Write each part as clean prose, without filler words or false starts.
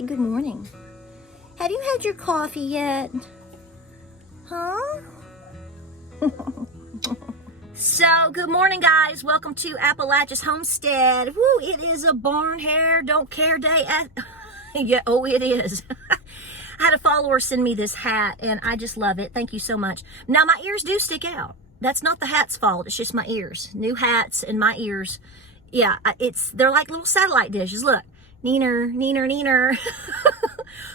Say good morning. Have you had your coffee yet? Huh? So, good morning, guys. Welcome to Appalachia's Homestead. Woo, it is a barn hair, don't care day. Yeah, oh, it is. I had a follower send me this hat, and I just love it. Thank you so much. Now, my ears do stick out. That's not the hat's fault. It's just my ears. New hats and my ears. Yeah, they're like little satellite dishes. Look. Neener, neener, neener.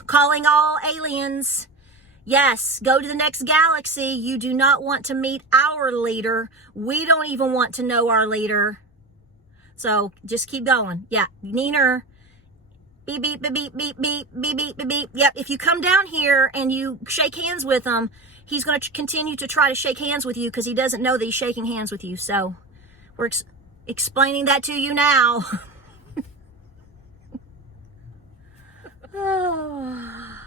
Calling all aliens. Yes, go to the next galaxy. You do not want to meet our leader. We don't even want to know our leader. So just keep going. Yeah, neener. Beep, beep, beep, beep, beep, beep, beep, beep, beep, beep. Yep, if you come down here and you shake hands with him, he's going to continue to try to shake hands with you because he doesn't know that he's shaking hands with you. So we're explaining that to you now. Oh,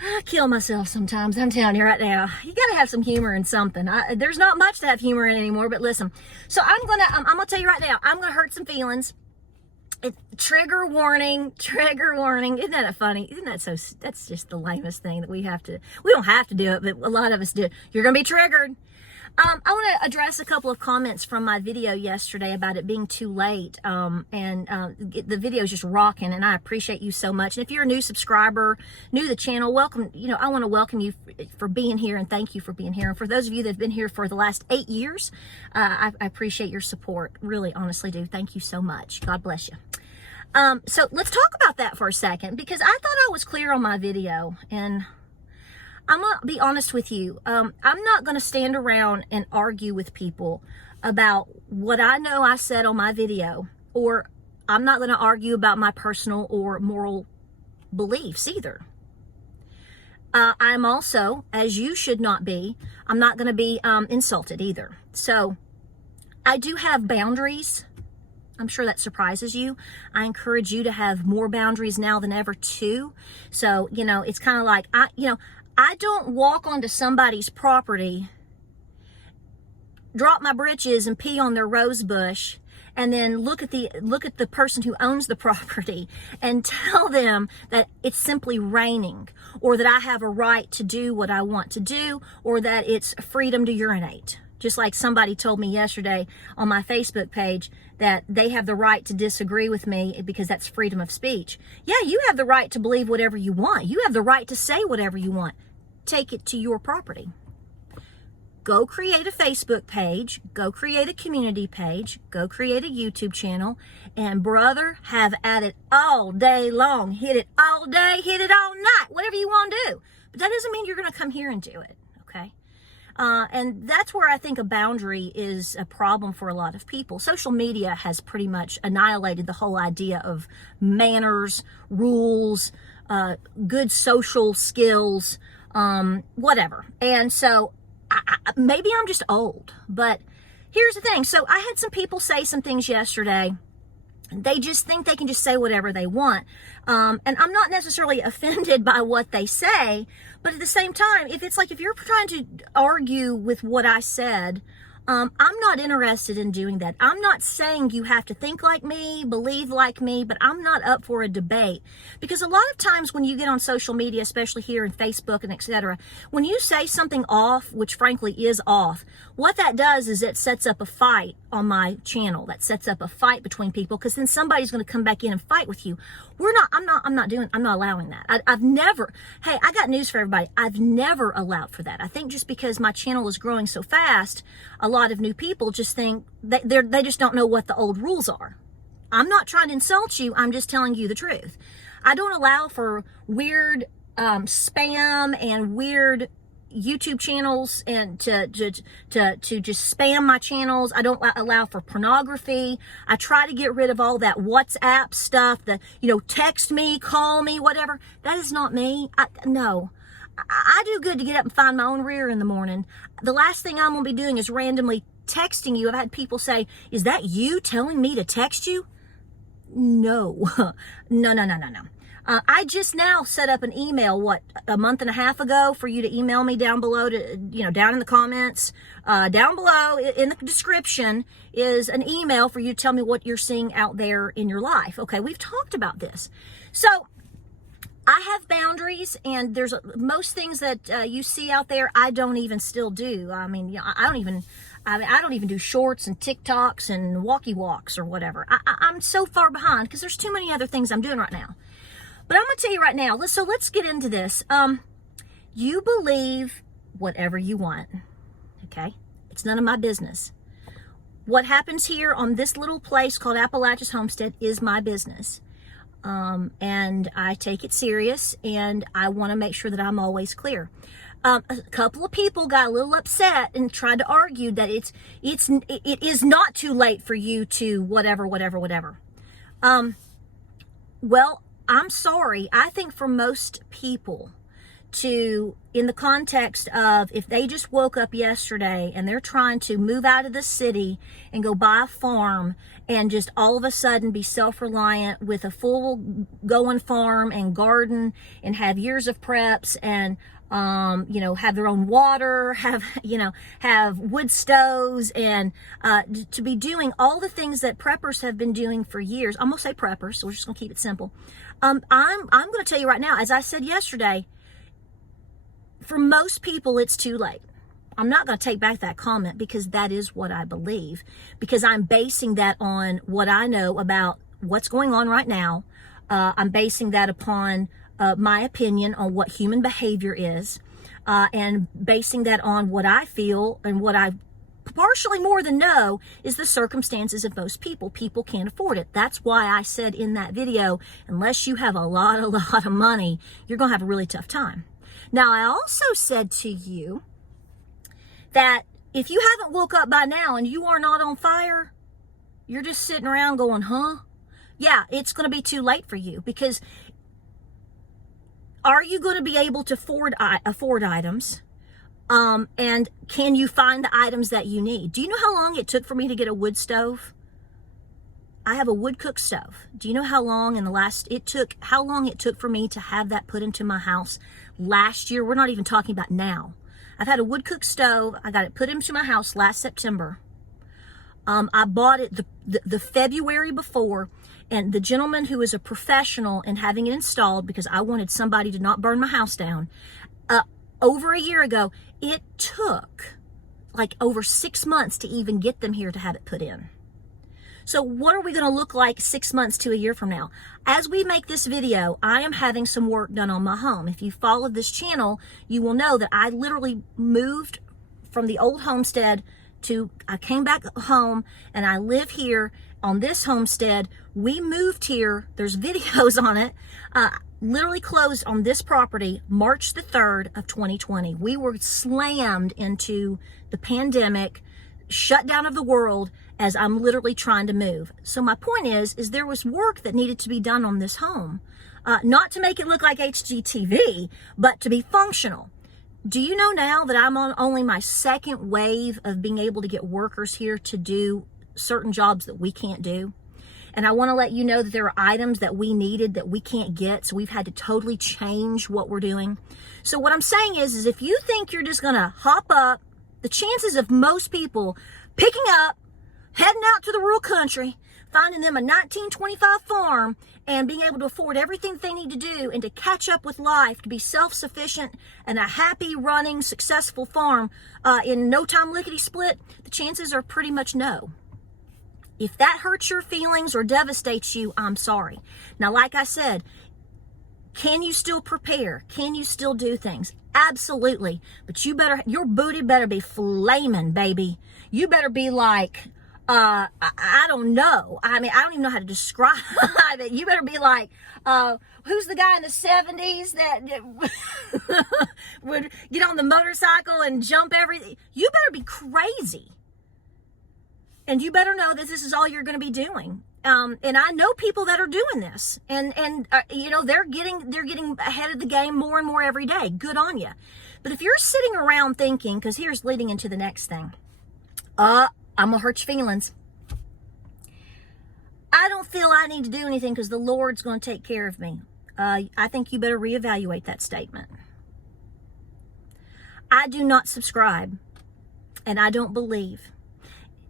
I kill myself sometimes. I'm telling you right now, you got to have some humor in something. There's not much to have humor in anymore, but listen. So I'm gonna tell you right now, I'm gonna hurt some feelings. Trigger warning, trigger warning. Isn't that funny? Isn't that so? That's just the lamest thing that we don't have to do it, but a lot of us do. You're gonna be triggered. I want to address a couple of comments from my video yesterday about it being too late. The video is just rocking, and I appreciate you so much. And if you're a new subscriber, new to the channel, welcome. You know, I want to welcome you for being here, and thank you for being here. And for those of you that have been here for the last 8 years, I appreciate your support. Really, honestly do. Thank you so much. God bless you. So let's talk about that for a second, because I thought I was clear on my video, and I'm going to be honest with you. I'm not going to stand around and argue with people about what I know I said on my video, or I'm not going to argue about my personal or moral beliefs either. I'm also, as you should not be, I'm not going to be insulted either. So I do have boundaries. I'm sure that surprises you. I encourage you to have more boundaries now than ever too. So, you know, it's kind of like, I don't walk onto somebody's property, drop my britches and pee on their rose bush, and then look at the person who owns the property and tell them that it's simply raining, or that I have a right to do what I want to do, or that it's freedom to urinate. Just like somebody told me yesterday on my Facebook page that they have the right to disagree with me because that's freedom of speech. Yeah, you have the right to believe whatever you want. You have the right to say whatever you want. Take it to your property. Go create a Facebook page, go create a community page, go create a YouTube channel, and brother, have at it all day long. Hit it all day, hit it all night, whatever you want to do. But that doesn't mean you're going to come here and do it, okay? And that's where I think a boundary is a problem for a lot of people. Social media has pretty much annihilated the whole idea of manners, rules, good social skills, whatever. And so maybe I'm just old, but here's the thing. So I had some people say some things yesterday. They just think they can just say whatever they want. And I'm not necessarily offended by what they say, but at the same time, if you're trying to argue with what I said, I'm not interested in doing that. I'm not saying you have to think like me, believe like me, but I'm not up for a debate. Because a lot of times when you get on social media, especially here in Facebook and etc., when you say something off, which frankly is off, what that does is it sets up a fight on my channel. That sets up a fight between people, because then somebody's going to come back in and fight with you. I'm not allowing that. I've never, hey, I got news for everybody. I've never allowed for that. I think just because my channel is growing so fast, a lot of new people just think they just don't know what the old rules are. I'm not trying to insult you. I'm just telling you the truth. I don't allow for weird spam and weird YouTube channels and to just spam my channels. I don't allow for pornography. I try to get rid of all that WhatsApp stuff, text me, call me, whatever. That is not me. No. I do good to get up and find my own rear in the morning. The last thing I'm going to be doing is randomly texting you. I've had people say, is that you telling me to text you? No. No. I just now set up an email, a month and a half ago, for you to email me down below, down in the comments, down below in the description is an email for you to tell me what you're seeing out there in your life. Okay, we've talked about this. So I have boundaries, and there's most things that you see out there I don't even still do. I mean, I don't even do shorts and TikToks and walkie walks or whatever. I'm so far behind because there's too many other things I'm doing right now. But I'm going to tell you right now, let's get into this. You believe whatever you want, okay? It's none of my business. What happens here on this little place called Appalachia's Homestead is my business. And I take it serious, and I want to make sure that I'm always clear. A couple of people got a little upset and tried to argue that it is not too late for you to whatever. Well, I'm sorry. I think for most people, in the context of if they just woke up yesterday and they're trying to move out of the city and go buy a farm and just all of a sudden be self-reliant with a full going farm and garden and have years of preps and have their own water, have wood stoves, and to be doing all the things that preppers have been doing for years. I'm gonna say preppers, so we're just gonna keep it simple. I'm gonna tell you right now, as I said yesterday, for most people it's too late. I'm not gonna take back that comment because that is what I believe, because I'm basing that on what I know about what's going on right now. I'm basing that upon my opinion on what human behavior is, and basing that on what I feel and what I partially more than know is the circumstances of most people. People can't afford it. That's why I said in that video, unless you have a lot of money, you're going to have a really tough time. Now, I also said to you that if you haven't woke up by now and you are not on fire, you're just sitting around going, huh? Yeah, it's going to be too late for you, because are you going to be able to afford items? And can you find the items that you need? Do you know how long it took for me to get a wood stove? I have a wood cook stove. Do you know how long it took for me to have that put into my house last year? We're not even talking about now. I've had a wood cook stove. I got it put into my house last September. I bought it the February before, and the gentleman who is a professional in having it installed, because I wanted somebody to not burn my house down, over a year ago, it took like over 6 months to even get them here to have it put in. So what are we going to look like 6 months to a year from now? As we make this video, I am having some work done on my home. If you follow this channel, you will know that I literally moved from the old homestead I came back home, and I live here on this homestead. We moved here. There's videos on it. Literally closed on this property March the 3rd of 2020. We were slammed into the pandemic, shut down of the world, as I'm literally trying to move. So my point is there was work that needed to be done on this home. Not to make it look like HGTV, but to be functional. Do you know now that I'm on only my second wave of being able to get workers here to do certain jobs that we can't do? And I want to let you know that there are items that we needed that we can't get, so we've had to totally change what we're doing. So what I'm saying is if you think you're just going to hop up, the chances of most people picking up, heading out to the rural country, finding them a 1925 farm, and being able to afford everything they need to do and to catch up with life, to be self-sufficient and a happy running successful farm in no time lickety split, the chances are pretty much no. If that hurts your feelings or devastates you, I'm sorry. Now, like I said, can you still prepare? Can you still do things? Absolutely. But your booty better be flaming, baby. You better be like, I don't know. I mean, I don't even know how to describe it. You better be like, who's the guy in the 70s that would get on the motorcycle and jump everything? You better be crazy. And you better know that this is all you're going to be doing. And I know people that are doing this, and they're getting ahead of the game more and more every day. Good on you. But if you're sitting around thinking, because here's leading into the next thing, I'm gonna hurt your feelings. I don't feel I need to do anything because the Lord's going to take care of me. I think you better reevaluate that statement. I do not subscribe, and I don't believe,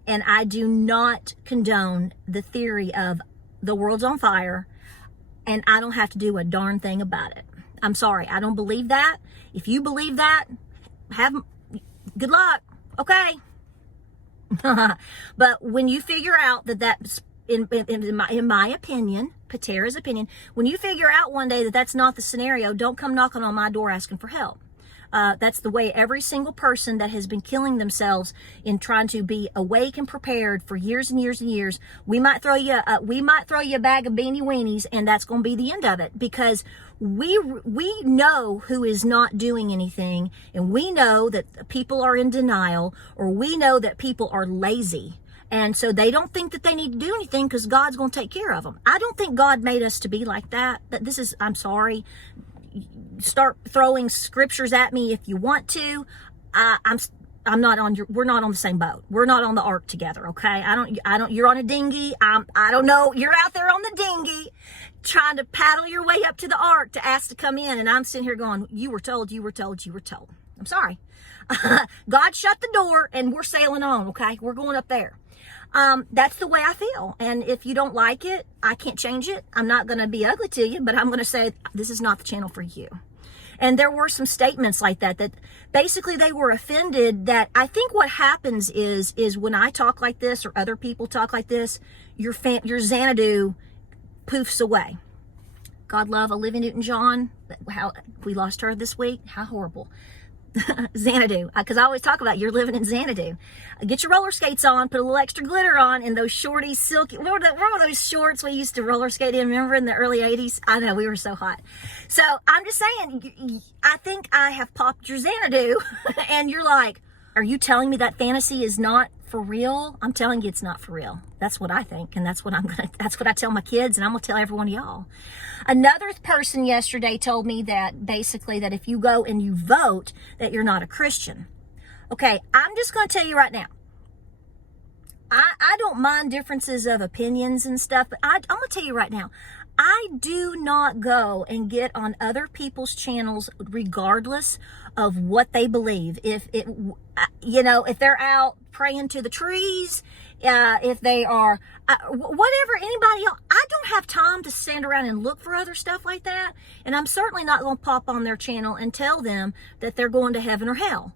and I do not condone the theory of the world's on fire and I don't have to do a darn thing about it. I'm sorry, I don't believe that. If you believe that, good luck, okay? But when you figure out that's in my opinion, Patera's opinion, when you figure out one day that that's not the scenario, don't come knocking on my door asking for help. That's the way every single person that has been killing themselves in trying to be awake and prepared for years and years and years. We might throw you a bag of beanie weenies, and that's going to be the end of it, because we know who is not doing anything, and we know that people are in denial, or we know that people are lazy. And so they don't think that they need to do anything because God's going to take care of them. I don't think God made us to be like that. I'm sorry. Start throwing scriptures at me if you want to. We're not on the same boat. We're not on the ark together, okay? You're on a dinghy. I don't know. You're out there on the dinghy trying to paddle your way up to the ark to ask to come in. And I'm sitting here going, you were told. I'm sorry. God shut the door and we're sailing on, okay? We're going up there. That's the way I feel. And if you don't like it, I can't change it. I'm not going to be ugly to you, but I'm going to say, this is not the channel for you. And there were some statements like that basically they were offended. That I think what happens is when I talk like this or other people talk like this, your Xanadu poofs away. God love Olivia Newton-John. How we lost her this week. How horrible. Xanadu, because I always talk about you're living in Xanadu. Get your roller skates on, put a little extra glitter on, and those shorty silky, what were those shorts we used to roller skate in, remember, in the early 80s? I know, we were so hot. So I'm just saying, I think I have popped your Xanadu, and you're like, are you telling me that fantasy is not for real? I'm telling you it's not for real. That's what I think, and that's what I tell my kids, and I'm gonna tell every one of y'all. Another person yesterday told me that basically that if you go and you vote, that you're not a Christian. Okay, I'm just gonna tell you right now, I don't mind differences of opinions and stuff, but I'm gonna tell you right now, I do not go and get on other people's channels regardless of what they believe. If they're out praying to the trees, if they are, whatever, anybody else, I don't have time to stand around and look for other stuff like that. And I'm certainly not going to pop on their channel and tell them that they're going to heaven or hell.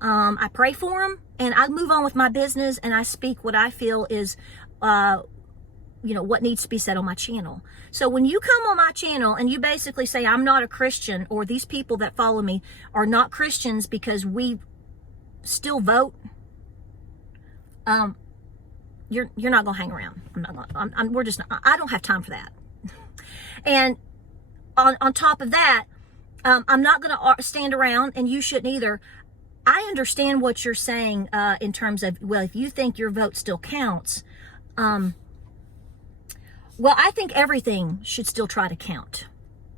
I pray for them and I move on with my business, and I speak what I feel is, what needs to be said on my channel. So when you come on my channel and you basically say I'm not a Christian, or these people that follow me are not Christians because we still vote, you're not gonna hang around. I don't have time for that. And on top of that, I'm not gonna stand around, and you shouldn't either. I understand what you're saying in terms of, well, if you think your vote still counts, well, I think everything should still try to count.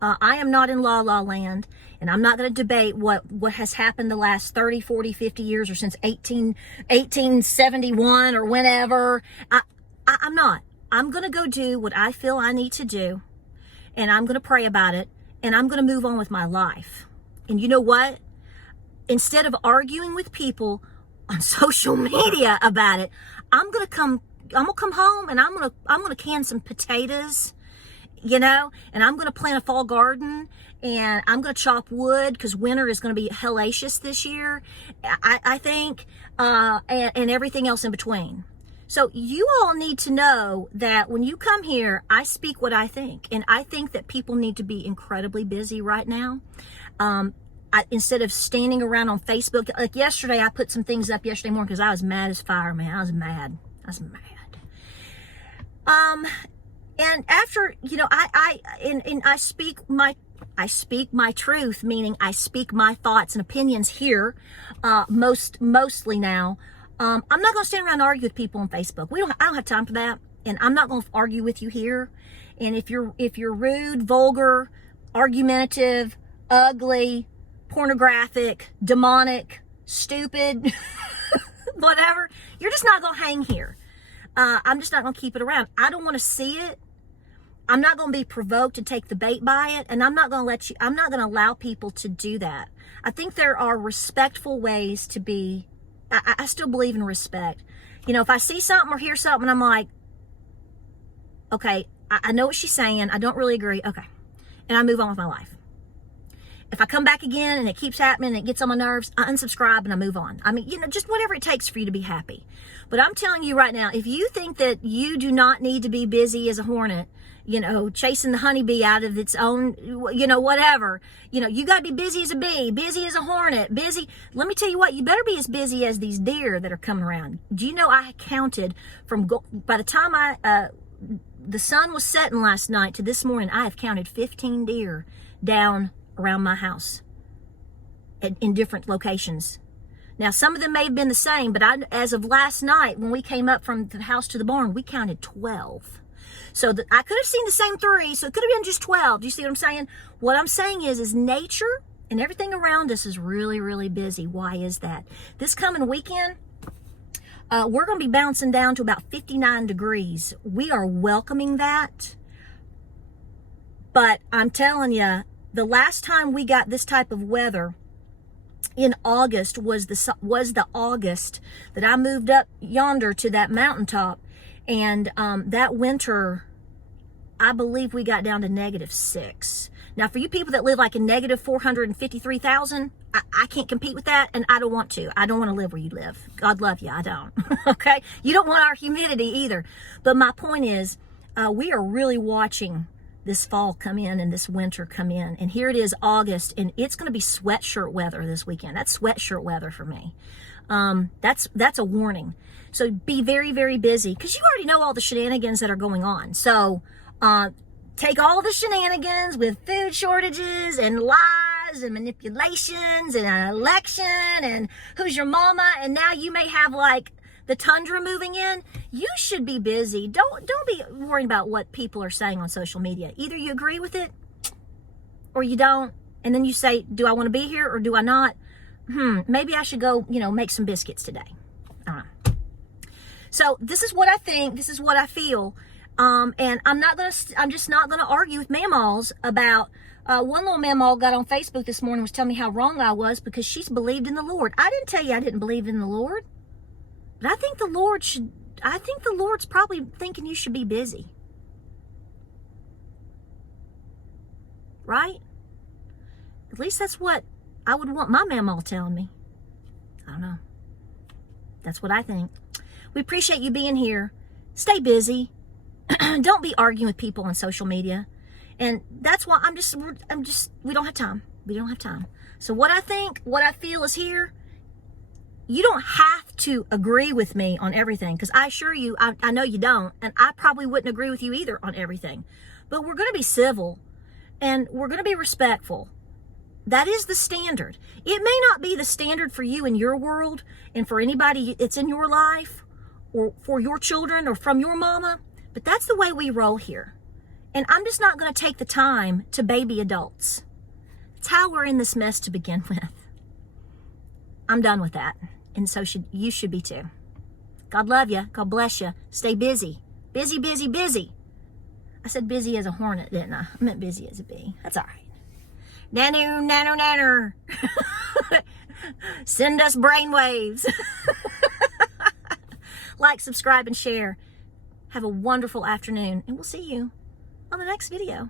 I am not in la land, and I'm not going to debate what has happened the last 30, 40, 50 years, or since 1871 or whenever. I'm not. I'm going to go do what I feel I need to do, and I'm going to pray about it, and I'm going to move on with my life. And you know what? Instead of arguing with people on social media about it, I'm going to come home and I'm gonna can some potatoes, and I'm gonna plant a fall garden, and I'm gonna chop wood because winter is gonna be hellacious this year, I think, and everything else in between. So you all need to know that when you come here, I speak what I think, and I think that people need to be incredibly busy right now. Instead of standing around on Facebook, like yesterday, I put some things up yesterday morning because I was mad as fire, man. I was mad. And after, I speak my truth, meaning I speak my thoughts and opinions here, mostly now. I'm not going to stand around and argue with people on Facebook. I don't have time for that. And I'm not going to argue with you here. And if you're rude, vulgar, argumentative, ugly, pornographic, demonic, stupid, whatever, you're just not going to hang here. I'm just not going to keep it around. I don't want to see it. I'm not going to be provoked to take the bait by it, and I'm not going to allow people to do that. I think there are respectful ways to be. I still believe in respect. You know, if I see something or hear something, I'm like, okay, I know what she's saying. I don't really agree. Okay. And I move on with my life. If I come back again and it keeps happening and it gets on my nerves, I unsubscribe and I move on. I mean, you know, just whatever it takes for you to be happy. But I'm telling you right now, if you think that you do not need to be busy as a hornet, you know, chasing the honeybee out of its own, you know, whatever, you know, you got to be busy as a bee, busy as a hornet, busy. Let me tell you what, you better be as busy as these deer that are coming around. Do you know I counted by the time the sun was setting last night to this morning, I have counted 15 deer down around my house in different locations. Now, some of them may have been the same, but as of last night, when we came up from the house to the barn, we counted 12. So I could have seen the same 3, so it could have been just 12. Do you see what I'm saying? What I'm saying is nature and everything around us is really, really busy. Why is that? This coming weekend, we're going to be bouncing down to about 59 degrees. We are welcoming that. But I'm telling you, the last time we got this type of weather in August was the August that I moved up yonder to that mountaintop. And that winter, I believe we got down to -6. Now, for you people that live like in -453,000, I can't compete with that, and I don't want to. I don't want to live where you live. God love you, I don't. Okay? You don't want our humidity either. But my point is, we are really watching this fall come in and this winter come in. And here it is, August, and it's going to be sweatshirt weather this weekend. That's sweatshirt weather for me. That's a warning. So be very, very busy, because you already know all the shenanigans that are going on. So take all the shenanigans with food shortages and lies and manipulations and an election and who's your mama, and now you may have like the tundra moving in. You should be busy. Don't be worrying about what people are saying on social media. Either you agree with it or you don't, and then you say, do I want to be here or do I not? Maybe I should go, you know, make some biscuits today. So this is what I think. This is what I feel. And I'm just not gonna argue with mammalls about. One little mammal got on Facebook this morning, was telling me how wrong I was because she's believed in the Lord. I didn't tell you I didn't believe in the Lord, but I think the Lord's probably thinking you should be busy, right? At least that's what I would want my mammal telling me. I don't know. That's what I think. We appreciate you being here. Stay busy. Don't be arguing with people on social media. And that's why we don't have time. We don't have time. So what I think, what I feel is here. You don't have to agree with me on everything, because I assure you, I know you don't, and I probably wouldn't agree with you either on everything. But we're going to be civil, and we're going to be respectful. That is the standard. It may not be the standard for you in your world and for anybody that's in your life or for your children or from your mama, but that's the way we roll here. And I'm just not going to take the time to baby adults. It's how we're in this mess to begin with. I'm done with that. And so you should be too. God love you. God bless you. Stay busy. Busy, busy, busy. I said busy as a hornet, didn't I? I meant busy as a bee. That's all right. Nanu, nano, nanner. Send us brainwaves. Like, subscribe, and share. Have a wonderful afternoon, and we'll see you on the next video.